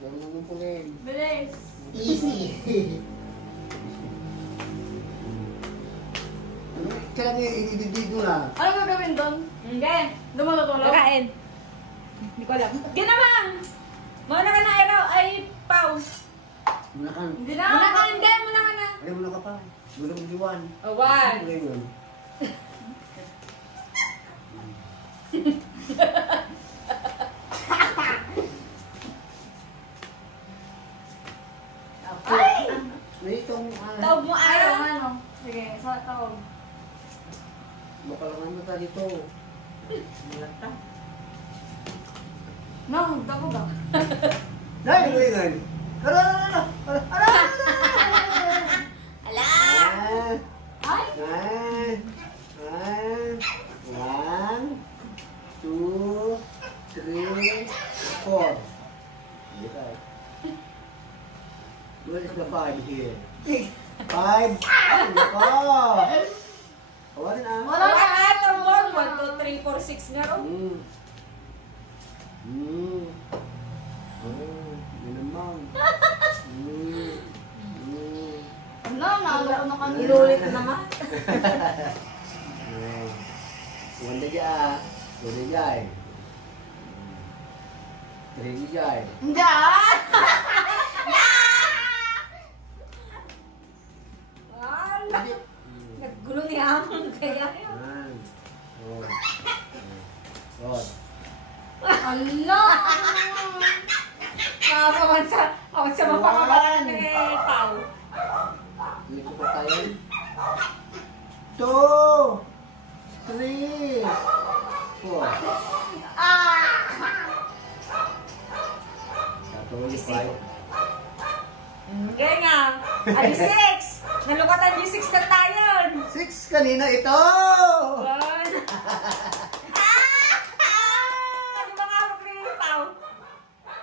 Ganun mo pulin. Bilis. Easy. Kaya i-didid mo na. Ano gagawin doon? Hindi. Doon matutulog? Kakain. Hindi ko alam. Ginamang! Muna ka na, Ero. Ay, Pau. Muna ka. Hindi na. Muna ka, hindi. Muna ka na. Ay, muna ka pa. Muna mo diwan. Oh, one. Muna yun. Ay! May itong... Taob mo, Ayaw, Ero. ano? Sige, sa taog. Mapalangan mo tayo dito. Malata. No, dago ba? Dahil mo yun. Ala! Ala! Ay! One, two, three, four. Where is the five here? Five. Oh. Kawarin ah. Wala na. Ito mo. 1, 2, 3, 4, 6 nga ro. Yun naman. Ano, naalo ko na kami. Inulit naman. Wanda dyan. Wanda dyan. Three dyan. Hindi ah! Ala! Naggulo ni Amon kaya yun. God. Ala! Ako sa mapakabalan ni Pau. Hindi ko pa tayo. Two. Three. Four. Tatawin yung five. Kaya nga. Ay, 6! Nalukatan G6 na tayo. Six kanina ito! One. Ano ba nga ako ni Pau?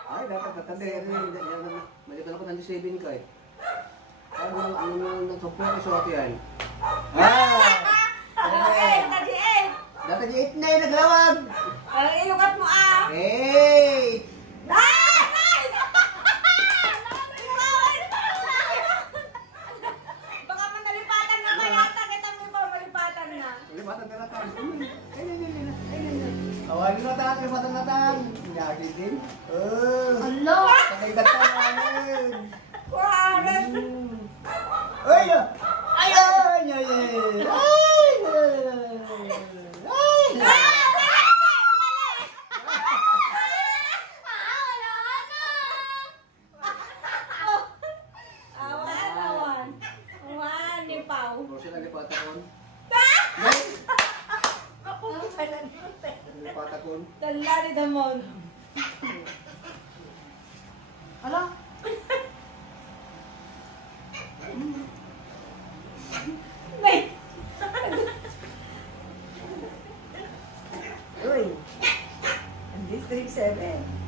Ay, dapat matanda. Maliban ako ng 7 ka eh. Ano nagsupport ko sa yan? Okay, tadi 8. Dapat yung 8 na yung naglawag! Ay, ilukat mo ah. 8! Baka manalipatan na kaya kita mo pa malipatan na. Lipatan ka na tayo. Awalin na tayo, lipatan na tayo. Nyagi din. Ala! Kakaibat ka namin. Kuwaran. Ay! Ay! Ay! Ay! Ay! Awan. Awan ni Pau. Bro, sila lipatan ko. Lipatan ko. Tala ni Damon. Ala! May. Uy! Hindi 37.